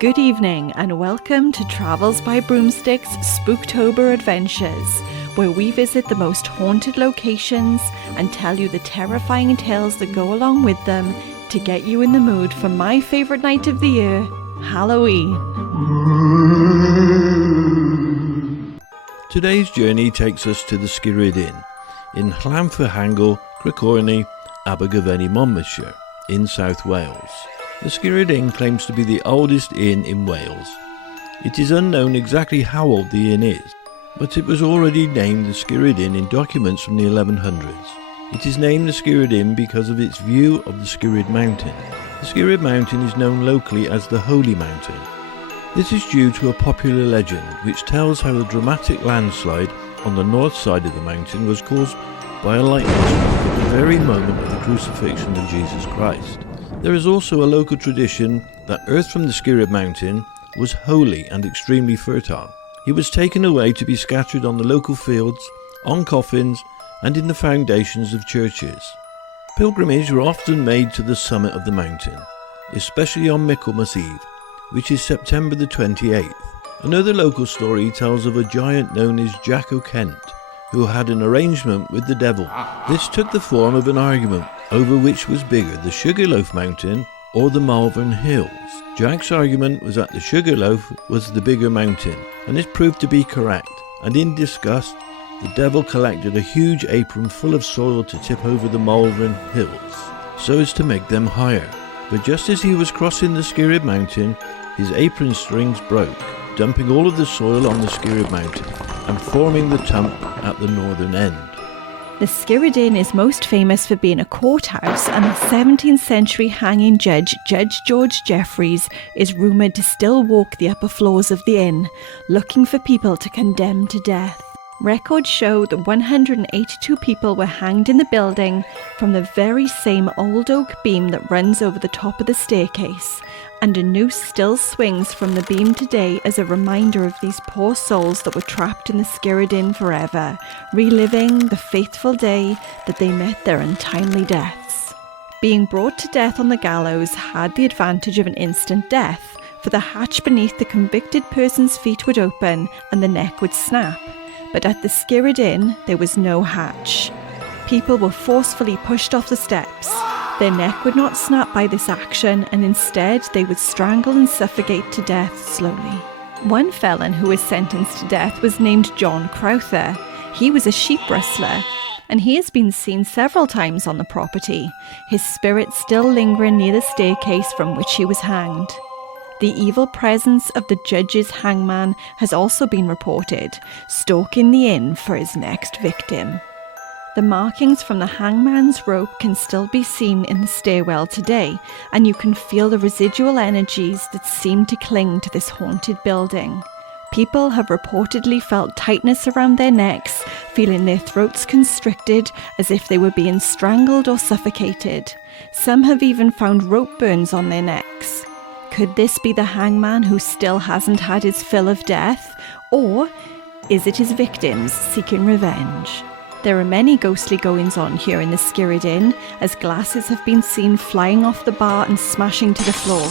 Good evening and welcome to Travels by Broomsticks Spooktober Adventures, where we visit the most haunted locations and tell you the terrifying tales that go along with them to get you in the mood for my favourite night of the year, Halloween. Today's journey takes us to the Skirrid Inn in Llanfihangel, Crickhorney, Abergavenny, Monmouthshire, in South Wales. The Skirrid Inn claims to be the oldest inn in Wales. It is unknown exactly how old the inn is, but it was already named the Skirrid Inn in documents from the 1100s. It is named the Skirrid Inn because of its view of the Skirrid Mountain. The Skirrid Mountain is known locally as the Holy Mountain. This is due to a popular legend which tells how a dramatic landslide on the north side of the mountain was caused by a lightning strike at the very moment of the crucifixion of Jesus Christ. There is also a local tradition that earth from the Skirrid Mountain was holy and extremely fertile. It was taken away to be scattered on the local fields, on coffins, and in the foundations of churches. Pilgrimages were often made to the summit of the mountain, especially on Michaelmas Eve, which is September the 28th. Another local story tells of a giant known as Jack O'Kent, who had an arrangement with the devil. This took the form of an argument over which was bigger, the Sugarloaf Mountain or the Malvern Hills. Jack's argument was that the Sugarloaf was the bigger mountain, and this proved to be correct, and in disgust, the devil collected a huge apron full of soil to tip over the Malvern Hills, so as to make them higher. But just as he was crossing the Skirrid Mountain, his apron strings broke, dumping all of the soil on the Skirrid Mountain and forming the tump at the northern end. The Skirrid Inn is most famous for being a courthouse, and the 17th century hanging judge, Judge Jeffries, is rumoured to still walk the upper floors of the inn, looking for people to condemn to death. Records show that 182 people were hanged in the building from the very same old oak beam that runs over the top of the staircase, and a noose still swings from the beam today as a reminder of these poor souls that were trapped in the Skirrid Inn forever, reliving the fateful day that they met their untimely deaths. Being brought to death on the gallows had the advantage of an instant death, for the hatch beneath the convicted person's feet would open and the neck would snap. But at the Skirrid Inn, there was no hatch. People were forcefully pushed off the steps. Their neck would not snap by this action, and instead they would strangle and suffocate to death slowly. One felon who was sentenced to death was named John Crowther. He was a sheep rustler, and he has been seen several times on the property, his spirit still lingering near the staircase from which he was hanged. The evil presence of the judge's hangman has also been reported, stalking the inn for his next victim. The markings from the hangman's rope can still be seen in the stairwell today, and you can feel the residual energies that seem to cling to this haunted building. People have reportedly felt tightness around their necks, feeling their throats constricted as if they were being strangled or suffocated. Some have even found rope burns on their necks. Could this be the hangman who still hasn't had his fill of death? Or is it his victims seeking revenge? There are many ghostly goings-on here in the Skirrid Inn, as glasses have been seen flying off the bar and smashing to the floor.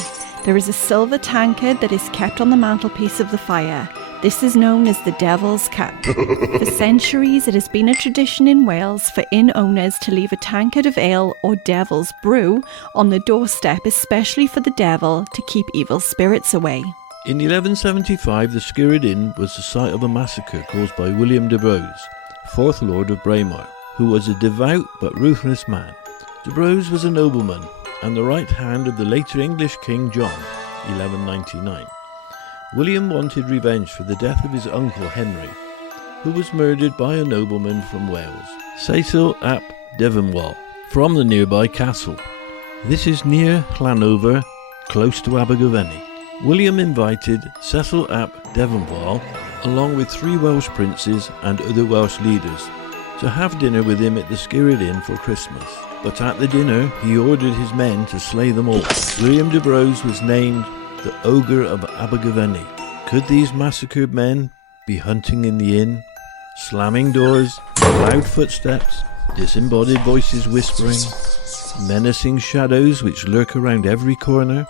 There is a silver tankard that is kept on the mantelpiece of the fire. This is known as the Devil's Cup. For centuries, it has been a tradition in Wales for inn owners to leave a tankard of ale or devil's brew on the doorstep, especially for the devil, to keep evil spirits away. In 1175, the Skirrid Inn was the site of a massacre caused by William de Braose, 4th Lord of Braemar, who was a devout but ruthless man. De Braose was a nobleman and the right hand of the later English King John, 1199. William wanted revenge for the death of his uncle Henry, who was murdered by a nobleman from Wales, Cecil ap Devonwall, from the nearby castle. This is near Llanover, close to Abergavenny. William invited Cecil ap Devonwall, along with 3 Welsh princes and other Welsh leaders, to have dinner with him at the Skirrid Inn for Christmas. But at the dinner, he ordered his men to slay them all. William de Braose was named the Ogre of Abergavenny. Could these massacred men be hunting in the inn, slamming doors, loud footsteps, disembodied voices whispering, menacing shadows which lurk around every corner,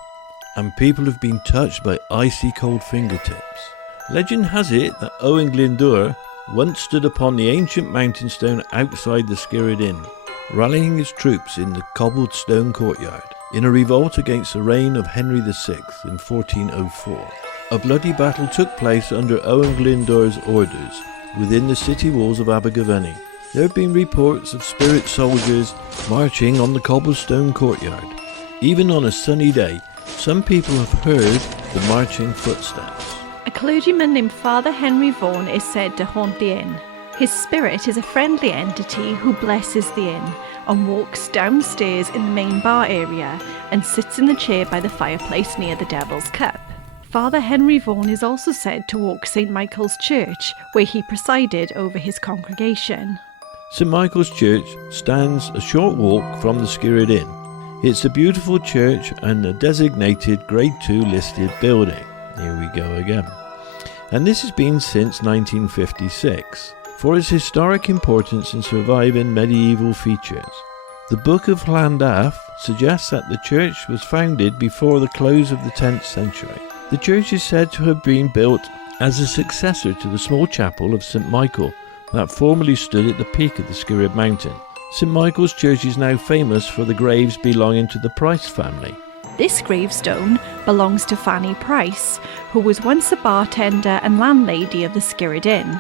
and people have been touched by icy cold fingertips. Legend has it that Owen Glyndŵr once stood upon the ancient mountain stone outside the Skirrid Inn, rallying his troops in the cobbled stone courtyard in a revolt against the reign of Henry VI in 1404. A bloody battle took place under Owen Glyndŵr's orders within the city walls of Abergavenny. There have been reports of spirit soldiers marching on the cobblestone courtyard. Even on a sunny day, some people have heard the marching footsteps. A clergyman named Father Henry Vaughan is said to haunt the inn. His spirit is a friendly entity who blesses the inn and walks downstairs in the main bar area and sits in the chair by the fireplace near the Devil's Cup. Father Henry Vaughan is also said to walk St. Michael's Church, where he presided over his congregation. St. Michael's Church stands a short walk from the Skirrid Inn. It's a beautiful church and a designated Grade 2 listed building. Here we go again. And this has been since 1956, for its historic importance in surviving medieval features. The Book of Llandaff suggests that the church was founded before the close of the 10th century. The church is said to have been built as a successor to the small chapel of St. Michael that formerly stood at the peak of the Skirrid Mountain. St. Michael's Church is now famous for the graves belonging to the Price family. This gravestone belongs to Fanny Price, who was once a bartender and landlady of the Skirrid Inn.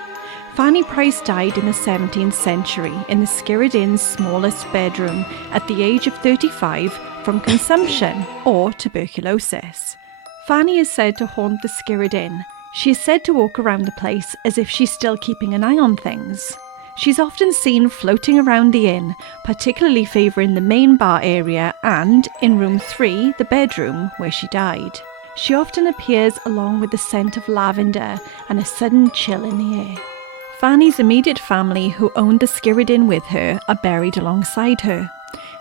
Fanny Price died in the 17th century in the Skirrid Inn's smallest bedroom at the age of 35 from consumption or tuberculosis. Fanny is said to haunt the Skirrid Inn. She is said to walk around the place as if she's still keeping an eye on things. She's often seen floating around the inn, particularly favouring the main bar area and, in room 3, the bedroom where she died. She often appears along with the scent of lavender and a sudden chill in the air. Fanny's immediate family, who owned the Skirrid Inn with her, are buried alongside her.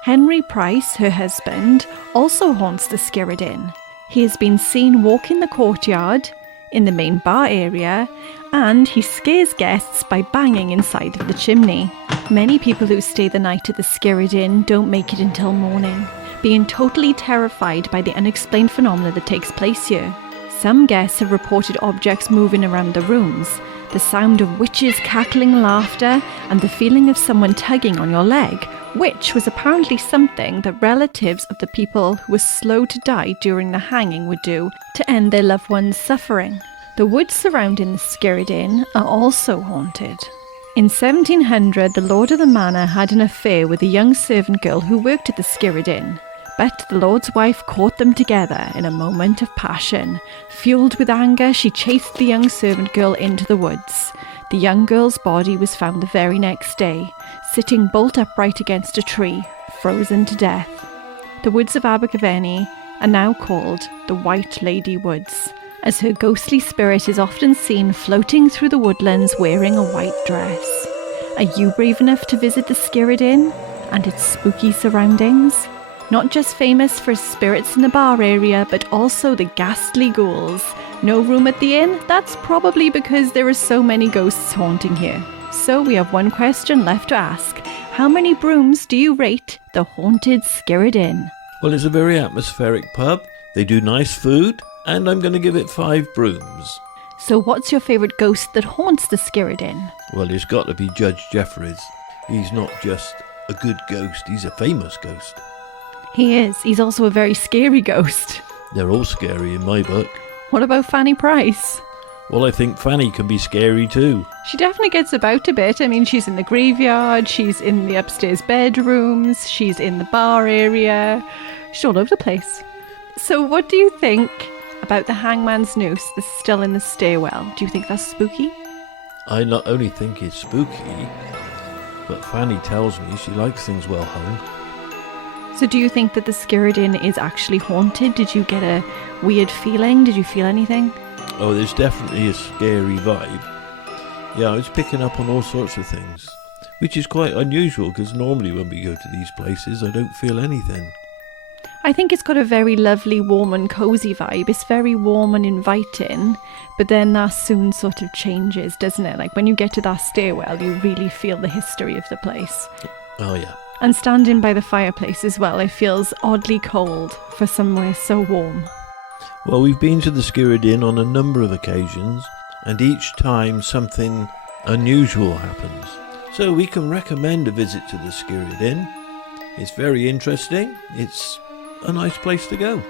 Henry Price, her husband, also haunts the Skirrid Inn. He has been seen walking the courtyard, in the main bar area, and he scares guests by banging inside of the chimney. Many people who stay the night at the Skirrid Inn don't make it until morning, being totally terrified by the unexplained phenomena that takes place here. Some guests have reported objects moving around the rooms, the sound of witches cackling laughter, and the feeling of someone tugging on your leg, which was apparently something that relatives of the people who were slow to die during the hanging would do to end their loved ones' suffering. The woods surrounding the Skirrid Inn are also haunted. In 1700, the lord of the manor had an affair with a young servant girl who worked at the Skirrid Inn. But the lord's wife caught them together in a moment of passion. Fueled with anger, she chased the young servant girl into the woods. The young girl's body was found the very next day, sitting bolt upright against a tree, frozen to death. The woods of Abergavenny are now called the White Lady Woods, as her ghostly spirit is often seen floating through the woodlands wearing a white dress. Are you brave enough to visit the Skirrid Inn and its spooky surroundings? Not just famous for spirits in the bar area, but also the ghastly ghouls. No room at the inn? That's probably because there are so many ghosts haunting here. So we have one question left to ask. How many brooms do you rate the Haunted Skirrid Inn? Well, it's a very atmospheric pub. They do nice food, and I'm going to give it 5 brooms. So what's your favourite ghost that haunts the Skirrid Inn? Well, it's got to be Judge Jeffries. He's not just a good ghost, he's a famous ghost. He is. He's also a very scary ghost. They're all scary in my book. What about Fanny Price? Well, I think Fanny can be scary too. She definitely gets about a bit. I mean, she's in the graveyard, she's in the upstairs bedrooms, she's in the bar area. She's all over the place. So what do you think about the hangman's noose that's still in the stairwell? Do you think that's spooky? I not only think it's spooky, but Fanny tells me she likes things well hung. So do you think that the Skirrid Inn is actually haunted? Did you get a weird feeling? Did you feel anything? Oh, there's definitely a scary vibe. Yeah, I was picking up on all sorts of things, which is quite unusual because normally when we go to these places I don't feel anything. I think it's got a very lovely, warm and cosy vibe. It's very warm and inviting, but then that soon sort of changes, doesn't it? Like when you get to that stairwell, you really feel the history of the place. Oh yeah. And standing by the fireplace as well, it feels oddly cold for somewhere so warm. Well, we've been to the Skirrid Inn on a number of occasions, and each time something unusual happens. So we can recommend a visit to the Skirrid Inn. It's very interesting. It's a nice place to go.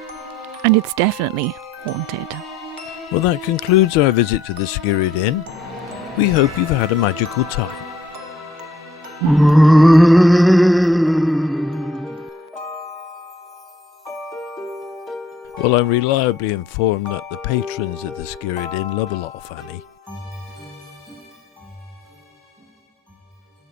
And it's definitely haunted. Well, that concludes our visit to the Skirrid Inn. We hope you've had a magical time. Well, I'm reliably informed that the patrons at the Skirrid Inn love a lot of Fanny.